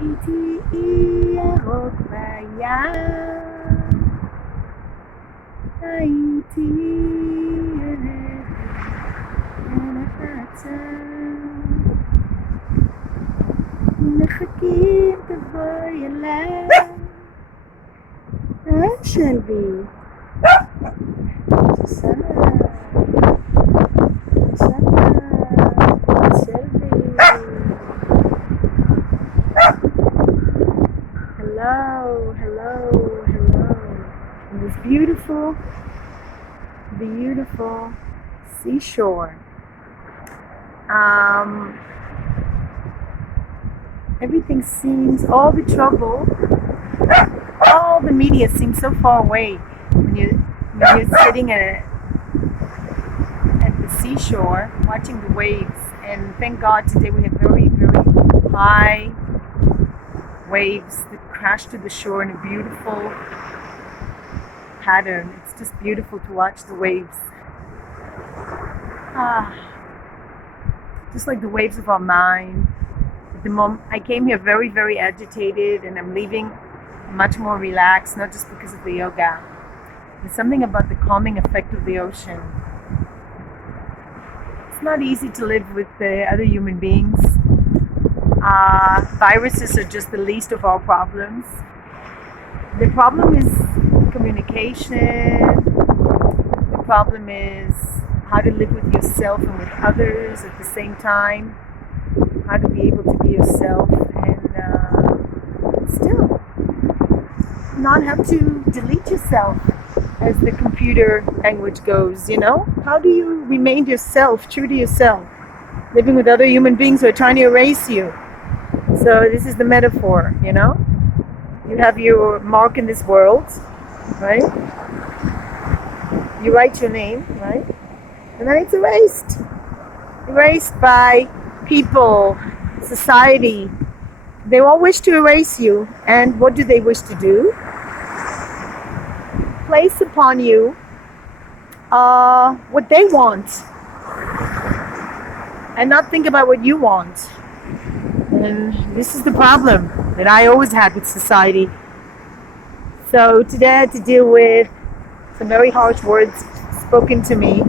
איתי ירוק בים, הייתי ילד ונחצה, מחכים תבואי אליי, שלבי, שושנה, שלבי. Hello, hello, hello. On this beautiful, beautiful seashore. Everything seems, all the trouble, all the media seems so far away when you're sitting at the seashore watching the waves. And thank God today we have very, very high waves that crash to the shore in a beautiful pattern. It's just beautiful to watch the waves. Just like the waves of our mind. At the moment, I came here very, very agitated, and I'm leaving much more relaxed, not just because of the yoga. There's something about the calming effect of the ocean. It's not easy to live with other human beings. Viruses are just the least of our problems. The problem is communication. The problem is how to live with yourself and with others at the same time. How to be able to be yourself and still not have to delete yourself, as the computer language goes, you know? How do you remain yourself, true to yourself, living with other human beings who are trying to erase you? So this is the metaphor, you know? You have your mark in this world, right? You write your name, right? And then it's erased. Erased by people, society. They all wish to erase you. And what do they wish to do? Place upon you what they want. And not think about what you want. And this is the problem that I always had with society. So today I had to deal with some very harsh words spoken to me.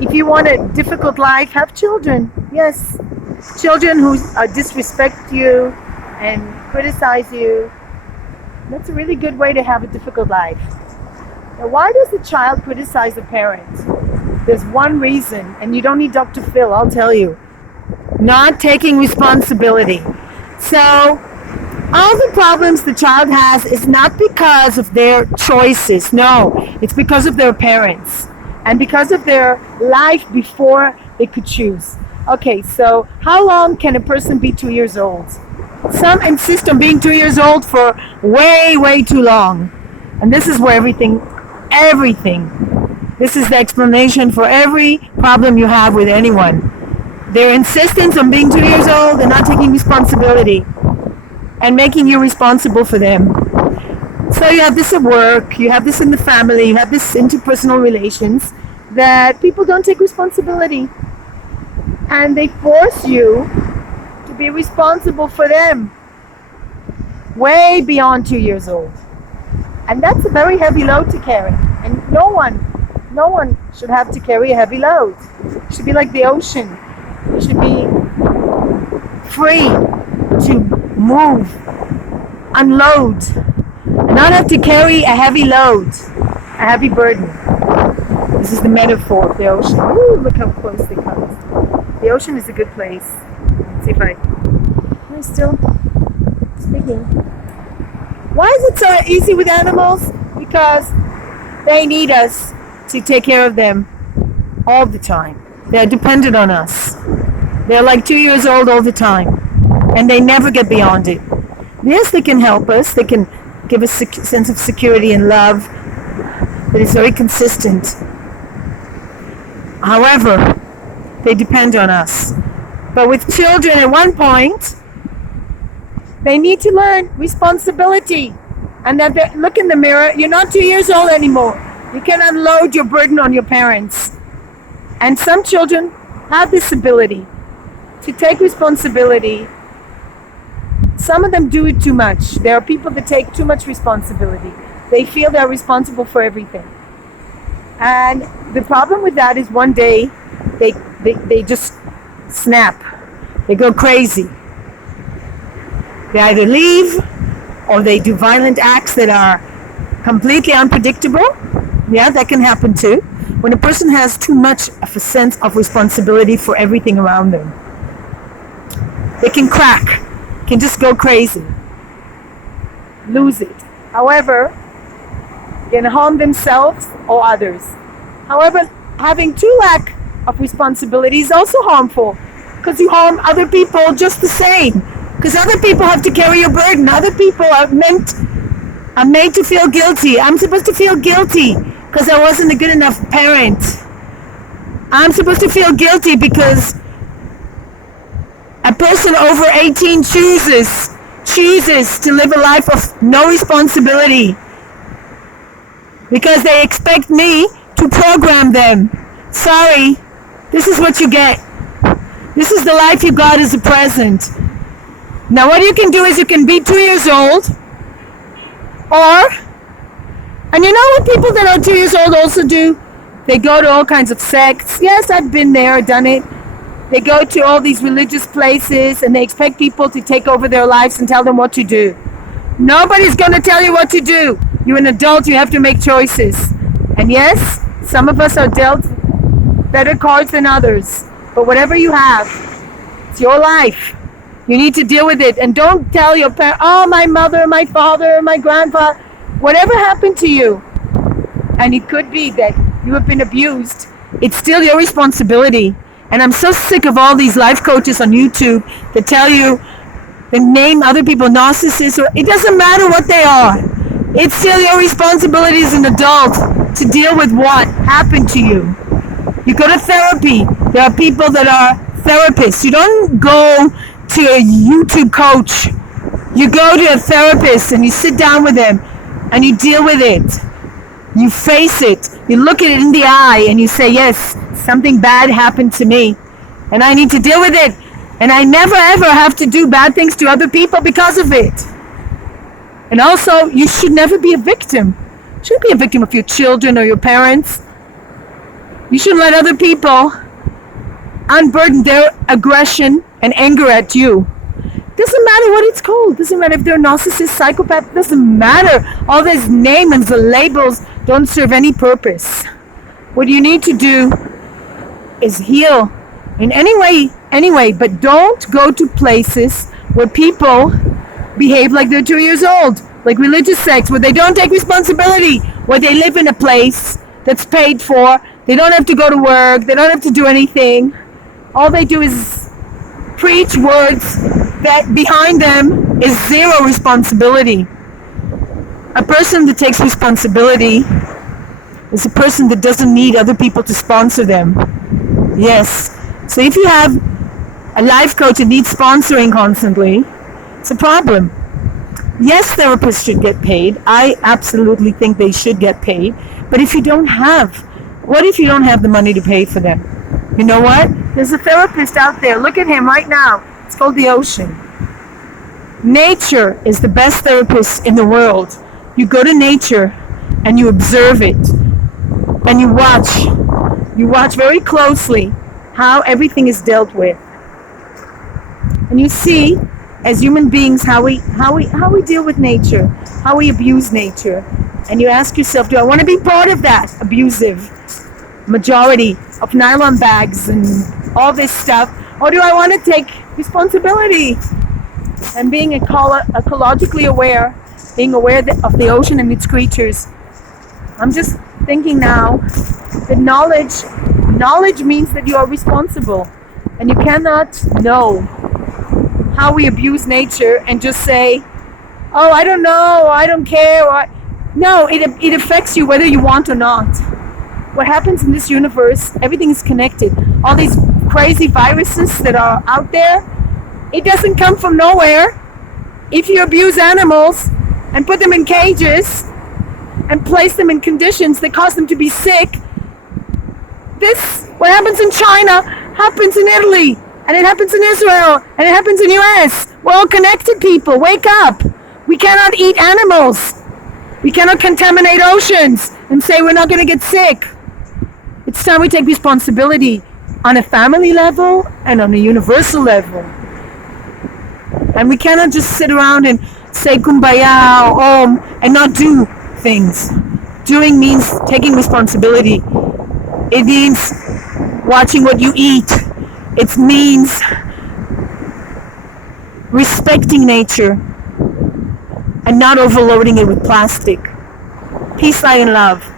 If you want a difficult life, have children. Yes, children who disrespect you and criticize you. That's a really good way to have a difficult life. Now, why does a child criticize a parent? There's one reason, and you don't need Dr. Phil, I'll tell you. Not taking responsibility. So all the problems the child has is not because of their choices. No, it's because of their parents and because of their life before they could choose. Okay, so how long can a person be 2 years old? Some insist on being 2 years old for way, way too long. And this is where everything, this is the explanation for every problem you have with anyone. Their insistence on being 2 years old and not taking responsibility and making you responsible for them. So you have this at work, you have this in the family, you have this interpersonal relations, that people don't take responsibility. And they force you to be responsible for them way beyond 2 years old. And that's a very heavy load to carry. And no one should have to carry a heavy load. It should be like the ocean. You should be free to move, unload, and not have to carry a heavy load, a heavy burden. This is the metaphor of the ocean. Ooh, look how close it comes. The ocean is a good place. Let's see if I'm still speaking. Why is it so easy with animals? Because they need us to take care of them all the time. They're dependent on us. They're like 2 years old all the time. And they never get beyond it. Yes, they can help us. They can give us a sense of security and love that is very consistent. However, they depend on us. But with children, at one point, they need to learn responsibility. And that they look in the mirror, you're not 2 years old anymore. You can unload your burden on your parents. And some children have this ability to take responsibility, Some of them do it too much. There are people that take too much responsibility. They feel they're responsible for everything. And the problem with that is one day they just snap. They go crazy. They either leave or they do violent acts that are completely unpredictable. Yeah, that can happen too. When a person has too much of a sense of responsibility for everything around them, they can crack, can just go crazy, lose it. However, can harm themselves or others. However, having too lack of responsibility is also harmful, because you harm other people just the same. Because other people have to carry your burden. Other people are made to feel guilty. I'm supposed to feel guilty because I wasn't a good enough parent. I'm supposed to feel guilty because a person over 18 chooses to live a life of no responsibility, because they expect me to program them. Sorry, this is what you get. This is the life you got as a present. Now what you can do is you can be 2 years old, and you know what people that are 2 years old also do? They go to all kinds of sects. Yes, I've been there, done it. They go to all these religious places and they expect people to take over their lives and tell them what to do. Nobody's going to tell you what to do. You're an adult, you have to make choices. And yes, some of us are dealt better cards than others. But whatever you have, it's your life. You need to deal with it. And don't tell your parents, oh, my mother, my father, my grandpa, whatever happened to you. And it could be that you have been abused. It's still your responsibility. And I'm so sick of all these life coaches on YouTube that tell you, that name other people narcissists. It doesn't matter what they are. It's still your responsibility as an adult to deal with what happened to you. You go to therapy. There are people that are therapists. You don't go to a YouTube coach. You go to a therapist and you sit down with them and you deal with it. You face it. You look it in the eye and you say, yes, something bad happened to me and I need to deal with it. And I never ever have to do bad things to other people because of it. And also, you should never be a victim. You shouldn't be a victim of your children or your parents. You shouldn't let other people unburden their aggression and anger at you. Doesn't matter what it's called. Doesn't matter if they're narcissist, psychopath. Doesn't matter. All these names and the labels don't serve any purpose. What you need to do is heal in any way, but don't go to places where people behave like they're 2 years old, like religious sects, where they don't take responsibility, where they live in a place that's paid for. They don't have to go to work. They don't have to do anything. All they do is preach words that behind them is zero responsibility. A person that takes responsibility is a person that doesn't need other people to sponsor them. Yes. So if you have a life coach that needs sponsoring constantly, it's a problem. Yes, therapists should get paid. I absolutely think they should get paid. But if you don't have, what if you don't have the money to pay for them? You know what? There's a therapist out there. Look at him right now. It's called the ocean. Nature is the best therapist in the world. You go to nature and you observe it. And you watch. You watch very closely how everything is dealt with. And you see, as human beings, how we deal with nature, how we abuse nature. And you ask yourself, do I want to be part of that abusive majority of nylon bags and all this stuff, or do I want to take responsibility and being ecologically aware, being aware of the ocean and its creatures? I'm just thinking now that knowledge means that you are responsible, and you cannot know how we abuse nature and just say, oh, I don't know, I don't care. No, it affects you whether you want or not. What happens in this universe, everything is connected. All these crazy viruses that are out there, it doesn't come from nowhere. If you abuse animals and put them in cages and place them in conditions that cause them to be sick, what happens in China happens in Italy. And it happens in Israel. And it happens in US. We're all connected people. Wake up. We cannot eat animals. We cannot contaminate oceans and say we're not going to get sick. It's time we take responsibility on a family level and on a universal level. And we cannot just sit around and say kumbaya or om and not do things. Doing means taking responsibility. It means watching what you eat. It means respecting nature and not overloading it with plastic. Peace, light, and love.